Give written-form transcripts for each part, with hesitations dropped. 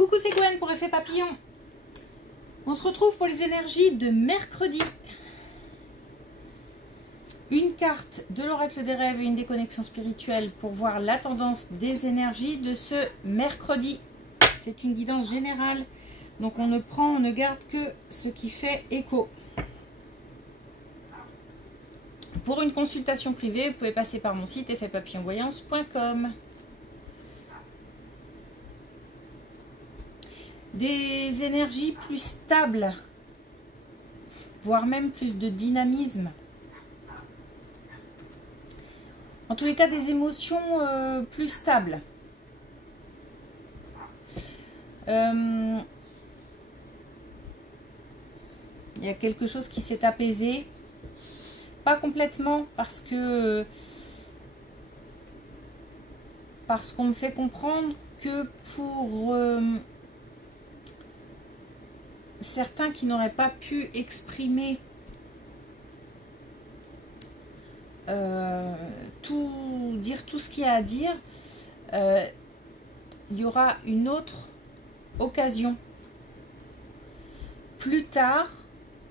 Coucou, c'est Gwen pour Effet Papillon. On se retrouve pour les énergies de mercredi. Une carte de l'oracle des rêves et une déconnexion spirituelle pour voir la tendance des énergies de ce mercredi. C'est une guidance générale, donc on ne garde que ce qui fait écho. Pour une consultation privée, vous pouvez passer par mon site effetpapillonvoyance.com. Des énergies plus stables, voire même plus de dynamisme. En tous les cas, des émotions plus stables. Il y a quelque chose qui s'est apaisé. Pas complètement, parce qu'on me fait comprendre que pour certains qui n'auraient pas pu exprimer dire tout ce qu'il y a à dire, il y aura une autre occasion. Plus tard,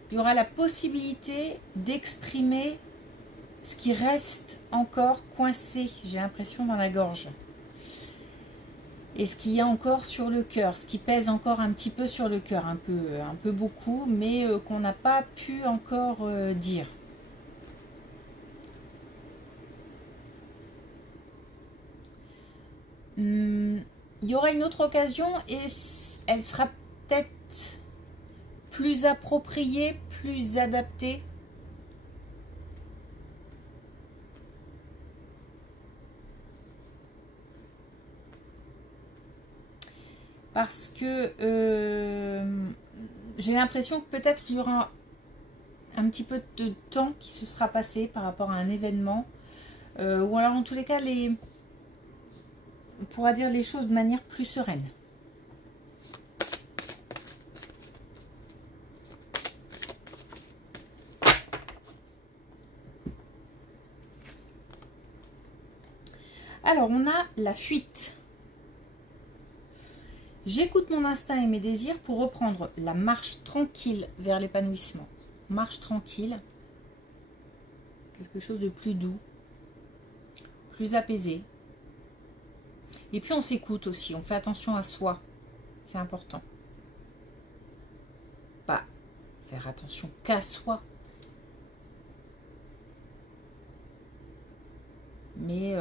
il y aura la possibilité d'exprimer ce qui reste encore coincé, j'ai l'impression, dans la gorge. Et ce qu'il y a encore sur le cœur, ce qui pèse encore un petit peu sur le cœur, un peu beaucoup, mais qu'on n'a pas pu encore dire. Il y aura une autre occasion et elle sera peut-être plus appropriée, plus adaptée. Parce que j'ai l'impression que peut-être il y aura un petit peu de temps qui se sera passé par rapport à un événement. Ou alors en tous les cas, on pourra dire les choses de manière plus sereine. Alors, on a la fuite. J'écoute mon instinct et mes désirs pour reprendre la marche tranquille vers l'épanouissement. Marche tranquille. Quelque chose de plus doux, plus apaisé. Et puis on s'écoute aussi, on fait attention à soi. C'est important. Pas faire attention qu'à soi. Mais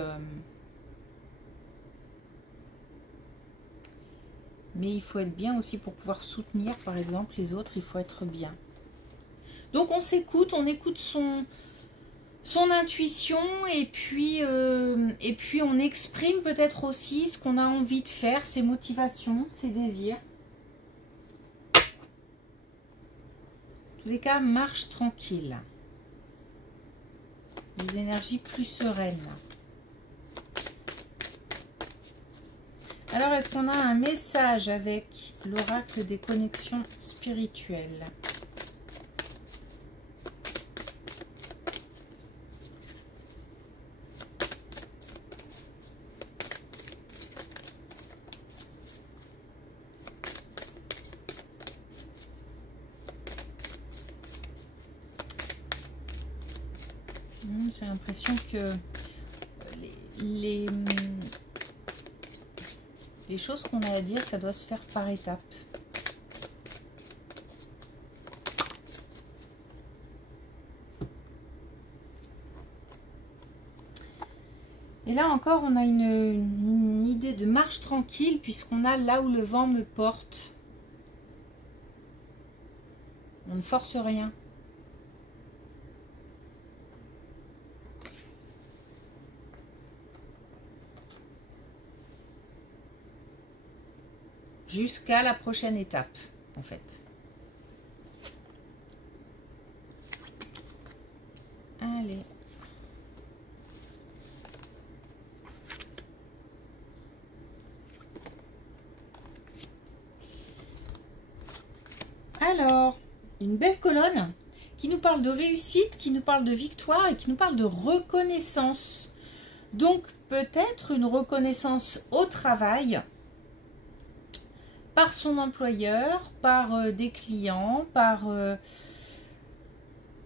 il faut être bien aussi pour pouvoir soutenir, par exemple, les autres. Il faut être bien. Donc on s'écoute, on écoute son intuition et puis on exprime peut-être aussi ce qu'on a envie de faire, ses motivations, ses désirs. En tous les cas, marche tranquille. Des énergies plus sereines. Alors, est-ce qu'on a un message avec l'oracle des connexions spirituelles ? J'ai l'impression que les choses qu'on a à dire, ça doit se faire par étapes. Et là encore, on a une idée de marche tranquille, puisqu'on a là où le vent me porte. On ne force rien. Jusqu'à la prochaine étape, en fait. Allez. Alors, une belle colonne qui nous parle de réussite, qui nous parle de victoire et qui nous parle de reconnaissance. Donc, peut-être une reconnaissance au travail par son employeur, par des clients, par...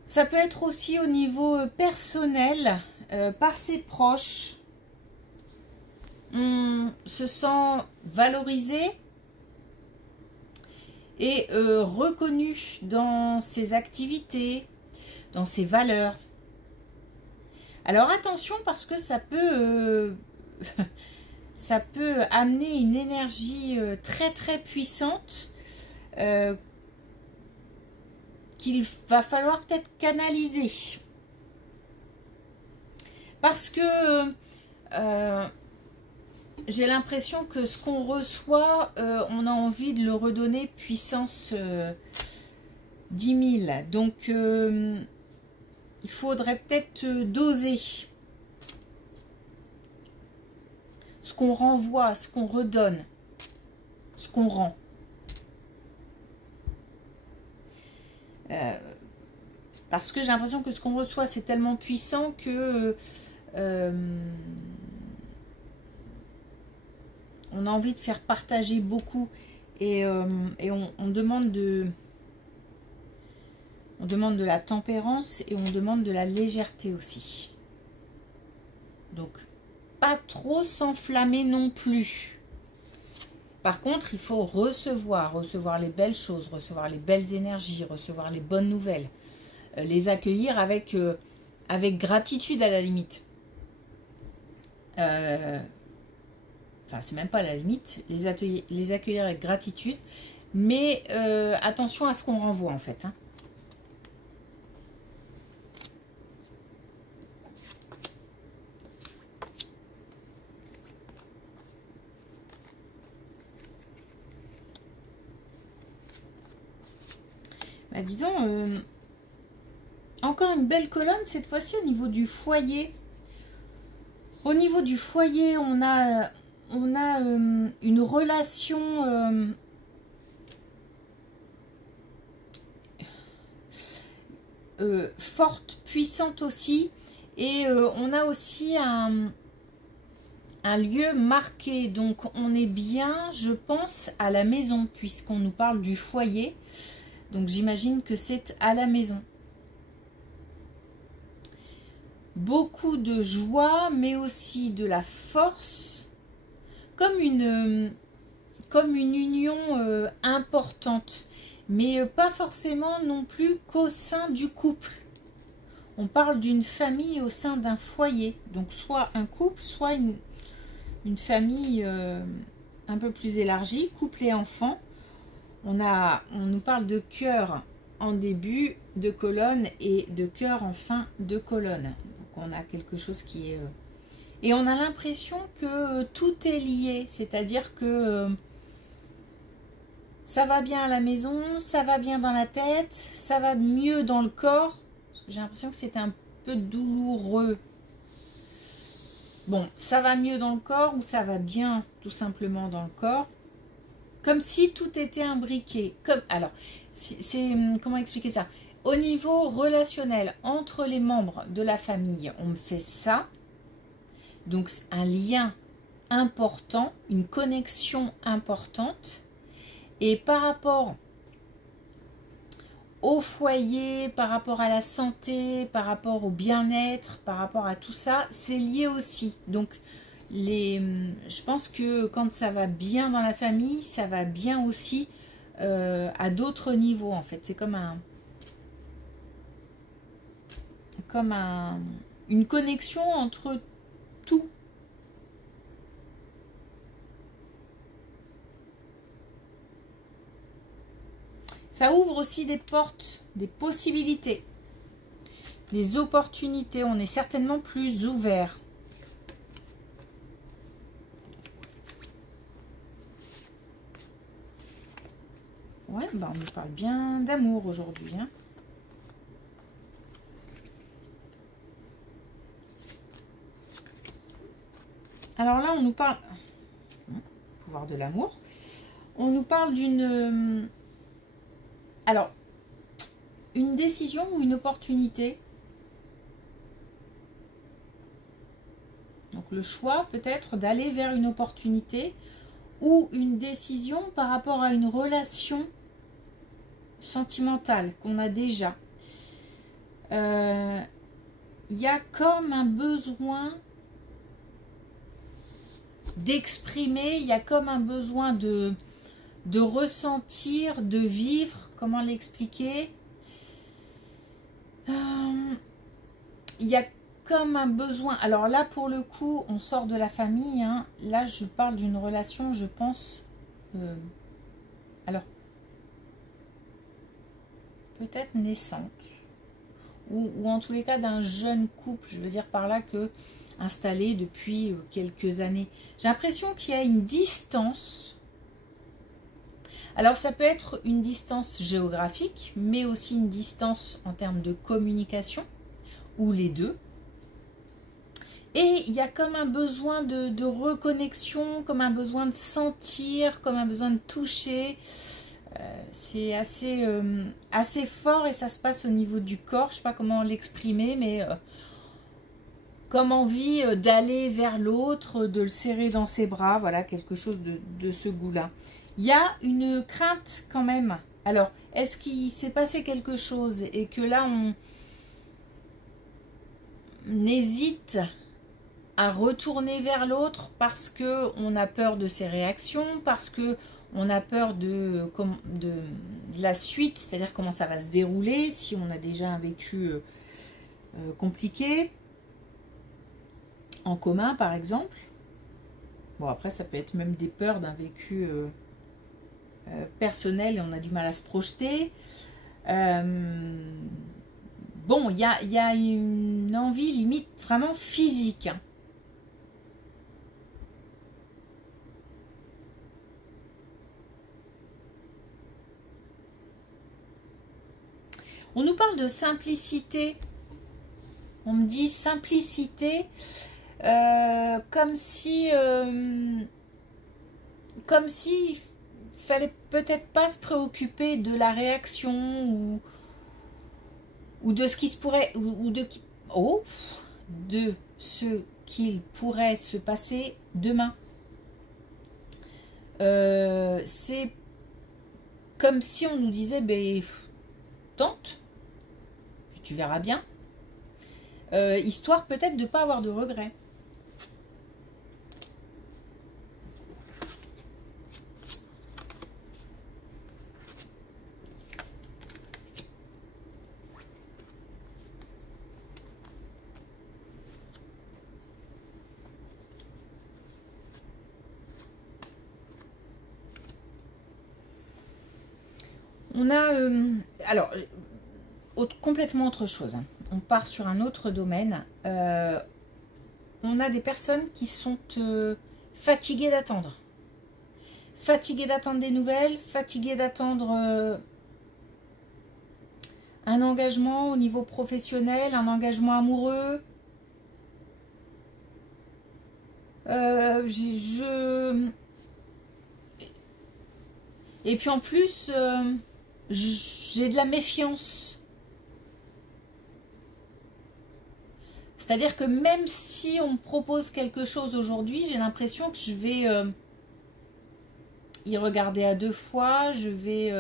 ça peut être aussi au niveau personnel, par ses proches. On se sent valorisé et reconnu dans ses activités, dans ses valeurs. Alors attention parce que ça peut amener une énergie très très puissante qu'il va falloir peut-être canaliser. Parce que j'ai l'impression que ce qu'on reçoit, on a envie de le redonner puissance 10 000. Donc, il faudrait peut-être doser ce qu'on renvoie, ce qu'on redonne, ce qu'on rend. Parce que j'ai l'impression que ce qu'on reçoit, c'est tellement puissant que... on a envie de faire partager beaucoup et on demande de la tempérance et on demande de la légèreté aussi. Donc, pas trop s'enflammer non plus. Par contre, il faut recevoir les belles choses, recevoir les belles énergies, recevoir les bonnes nouvelles, les accueillir avec gratitude à la limite. Enfin, c'est même pas à la limite, les accueillir avec gratitude, mais attention à ce qu'on renvoie en fait. Hein. Bah dis donc, encore une belle colonne cette fois-ci au niveau du foyer. Au niveau du foyer, on a une relation forte, puissante aussi. Et on a aussi un lieu marqué. Donc on est bien, je pense, à la maison, puisqu'on nous parle du foyer. Donc j'imagine que c'est à la maison. Beaucoup de joie, mais aussi de la force. Comme une union importante, mais pas forcément non plus qu'au sein du couple. On parle d'une famille au sein d'un foyer, donc soit un couple, soit une famille un peu plus élargie, couple et enfants. On nous parle de cœur en début de colonne et de cœur en fin de colonne. Donc on a quelque chose qui est... Et on a l'impression que tout est lié, c'est-à-dire que ça va bien à la maison, ça va bien dans la tête, ça va mieux dans le corps. J'ai l'impression que c'est un peu douloureux. Bon, ça va mieux dans le corps ou ça va bien tout simplement dans le corps. Comme si tout était imbriqué. Alors, comment expliquer ça? Au niveau relationnel, entre les membres de la famille, on me fait ça. Donc, un lien important, une connexion importante. Et par rapport au foyer, par rapport à la santé, par rapport au bien-être, par rapport à tout ça, c'est lié aussi. Donc, je pense que quand ça va bien dans la famille, ça va bien aussi à d'autres niveaux, en fait. C'est comme une connexion entre tout. Ça ouvre aussi des portes, des possibilités, des opportunités. On est certainement plus ouvert. Ouais, bah on nous parle bien d'amour aujourd'hui. Hein. Alors là, on nous parle... pouvoir de l'amour. On nous parle d'une... Alors, une décision ou une opportunité. Donc le choix peut-être d'aller vers une opportunité ou une décision par rapport à une relation sentimentale qu'on a déjà. Il y a comme un besoin d'exprimer, il y a comme un besoin de ressentir, de vivre, comment l'expliquer. Il y a comme un besoin, alors là pour le coup on sort de la famille, hein. Là je parle d'une relation, je pense, alors peut-être naissante, ou en tous les cas d'un jeune couple, je veux dire par là que installé depuis quelques années. J'ai l'impression qu'il y a une distance. Alors ça peut être une distance géographique, mais aussi une distance en termes de communication, ou les deux. Et il y a comme un besoin de reconnexion, comme un besoin de sentir, comme un besoin de toucher. C'est assez fort et ça se passe au niveau du corps. Je ne sais pas comment l'exprimer, mais comme envie d'aller vers l'autre, de le serrer dans ses bras. Voilà, quelque chose de ce goût-là. Il y a une crainte quand même. Alors, est-ce qu'il s'est passé quelque chose et que là, on hésite à retourner vers l'autre parce qu'on a peur de ses réactions, parce qu'on a peur de la suite, c'est-à-dire comment ça va se dérouler, si on a déjà un vécu compliqué, en commun par exemple. Bon, après ça peut être même des peurs d'un vécu personnel et on a du mal à se projeter. Bon, il y a une envie limite vraiment physique. On nous parle de simplicité. On me dit simplicité, comme si il fallait peut-être pas se préoccuper de la réaction ou de ce qui se pourrait de ce qu'il pourrait se passer demain. C'est comme si on nous disait ben, tente, tu verras bien, histoire peut-être de ne pas avoir de regrets. On a, alors, complètement autre chose. Hein. On part sur un autre domaine. On a des personnes qui sont fatiguées d'attendre. Fatiguées d'attendre des nouvelles, fatiguées d'attendre un engagement au niveau professionnel, un engagement amoureux. Et puis en plus, j'ai de la méfiance. C'est-à-dire que même si on me propose quelque chose aujourd'hui, j'ai l'impression que je vais y regarder à deux fois. Je vais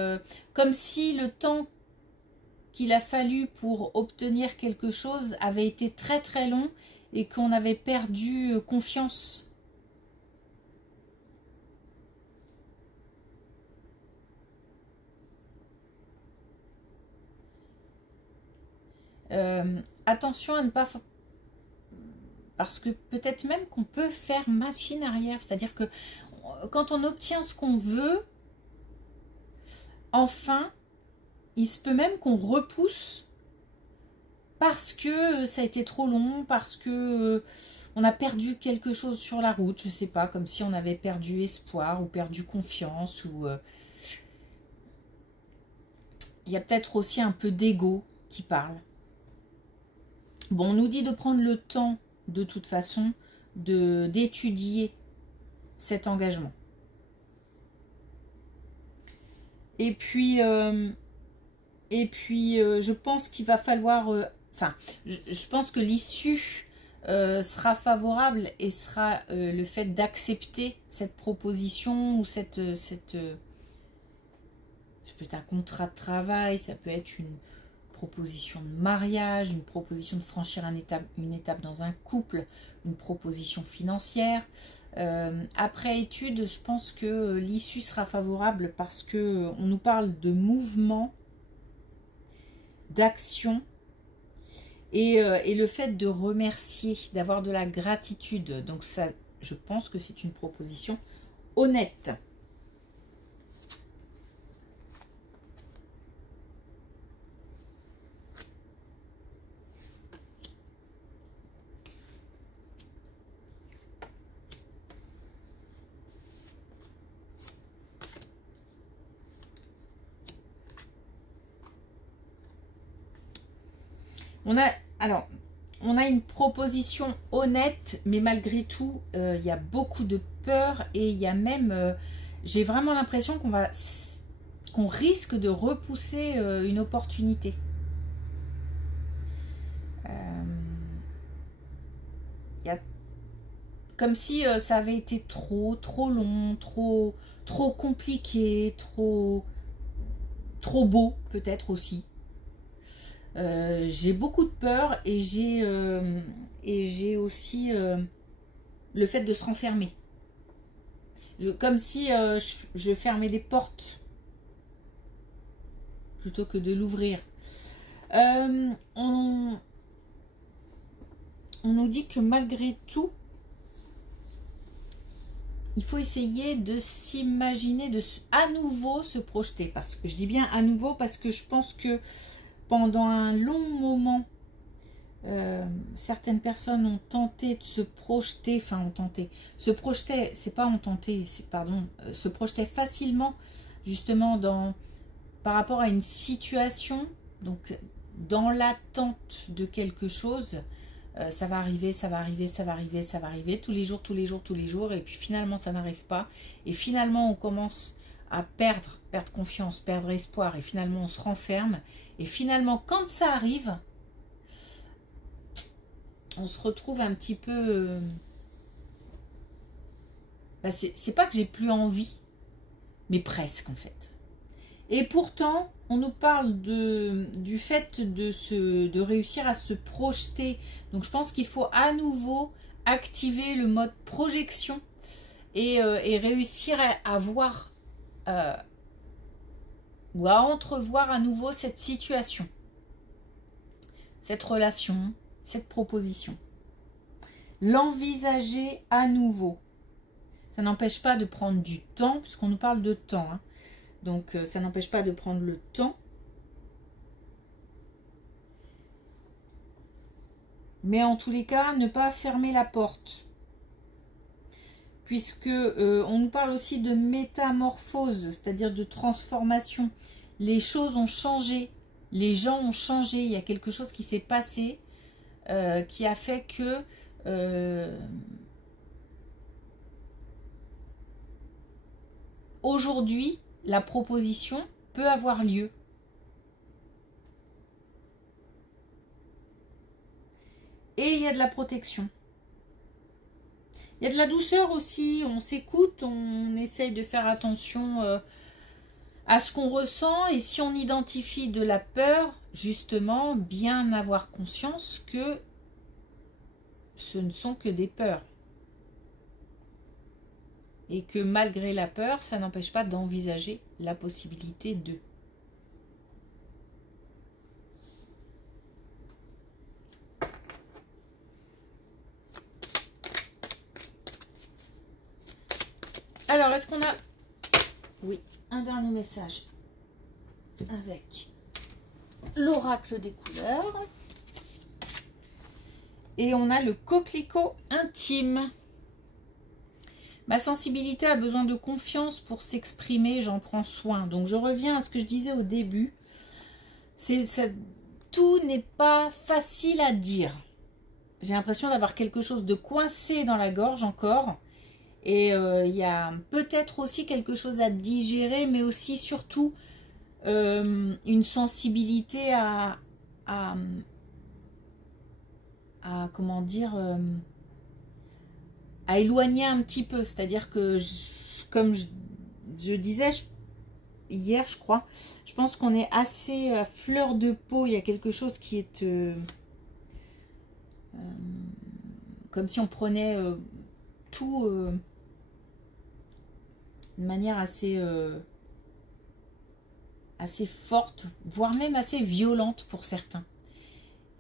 comme si le temps qu'il a fallu pour obtenir quelque chose avait été très très long et qu'on avait perdu confiance. Attention à ne pas... Parce que peut-être même qu'on peut faire machine arrière. C'est-à-dire que quand on obtient ce qu'on veut, enfin, il se peut même qu'on repousse parce que ça a été trop long, parce que on a perdu quelque chose sur la route, je sais pas, comme si on avait perdu espoir ou perdu confiance. Ou il y a peut-être aussi un peu d'ego qui parle. Bon, on nous dit de prendre le temps, de toute façon, d'étudier cet engagement. Et puis je pense qu'il va falloir... je pense que l'issue sera favorable et sera le fait d'accepter cette proposition ou ça peut être un contrat de travail, ça peut être une proposition de mariage, une proposition de franchir une étape dans un couple, une proposition financière. Après étude, je pense que l'issue sera favorable parce que on nous parle de mouvement, d'action et le fait de remercier, d'avoir de la gratitude. Donc ça, je pense que c'est une proposition honnête. On a une proposition honnête, mais malgré tout, il y a beaucoup de peur et il y a même, j'ai vraiment l'impression qu'on risque de repousser une opportunité. Comme si ça avait été trop long, trop compliqué, trop beau peut-être aussi. J'ai beaucoup de peur et j'ai aussi le fait de se renfermer. Comme si je fermais les portes plutôt que de l'ouvrir. On nous dit que malgré tout, il faut essayer de s'imaginer, à nouveau se projeter. Parce que je dis bien à nouveau parce que je pense que pendant un long moment, certaines personnes ont tenté de se projeter, se projetaient facilement justement par rapport à une situation, donc dans l'attente de quelque chose. Ça va arriver, ça va arriver, ça va arriver, ça va arriver, tous les jours, et puis finalement ça n'arrive pas, et finalement on commence à perdre confiance, perdre espoir, et finalement on se renferme, et finalement quand ça arrive, on se retrouve un petit peu... c'est pas que j'ai plus envie, mais presque en fait. Et pourtant, on nous parle du fait de réussir à se projeter. Donc je pense qu'il faut à nouveau activer le mode projection et réussir à voir ou à entrevoir à nouveau cette situation, cette relation, cette proposition. L'envisager à nouveau. Ça n'empêche pas de prendre du temps, puisqu'on nous parle de temps, hein. Donc, ça n'empêche pas de prendre le temps. Mais en tous les cas, ne pas fermer la porte. Puisque on nous parle aussi de métamorphose, c'est-à-dire de transformation. Les choses ont changé. Les gens ont changé. Il y a quelque chose qui s'est passé qui a fait que... aujourd'hui, la proposition peut avoir lieu. Et il y a de la protection. Il y a de la douceur aussi, on s'écoute, on essaye de faire attention à ce qu'on ressent. Et si on identifie de la peur, justement, bien avoir conscience que ce ne sont que des peurs. Et que malgré la peur, ça n'empêche pas d'envisager la possibilité de. Alors, est-ce qu'on a... Oui, un dernier message avec l'oracle des couleurs. Et on a le coquelicot intime. Ma sensibilité a besoin de confiance pour s'exprimer, j'en prends soin. Donc je reviens à ce que je disais au début. Tout n'est pas facile à dire. J'ai l'impression d'avoir quelque chose de coincé dans la gorge encore. Et il y a peut-être aussi quelque chose à digérer, mais aussi surtout une sensibilité à comment dire, à éloigner un petit peu. C'est-à-dire que, comme je disais hier, je crois, je pense qu'on est assez à fleur de peau. Il y a quelque chose qui est comme si on prenait tout de manière assez forte, voire même assez violente pour certains.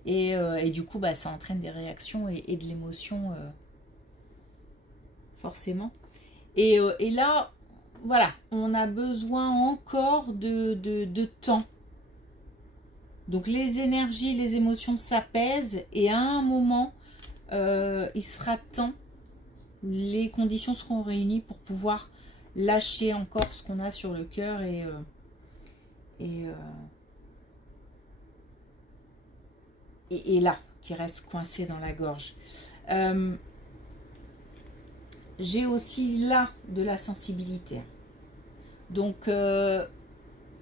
Et du coup, bah, ça entraîne des réactions et de l'émotion, forcément. Et là, voilà, on a besoin encore de temps. Donc les énergies, les émotions s'apaisent et à un moment, il sera temps, les conditions seront réunies pour pouvoir lâcher encore ce qu'on a sur le cœur et là, qui reste coincé dans la gorge. J'ai aussi là de la sensibilité. Donc,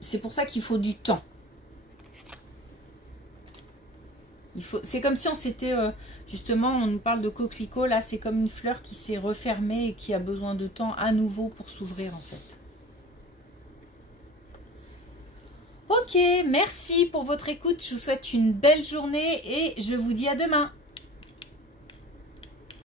c'est pour ça qu'il faut du temps. C'est comme si on s'était, justement, on nous parle de coquelicot, là c'est comme une fleur qui s'est refermée et qui a besoin de temps à nouveau pour s'ouvrir en fait. Ok, merci pour votre écoute, je vous souhaite une belle journée et je vous dis à demain.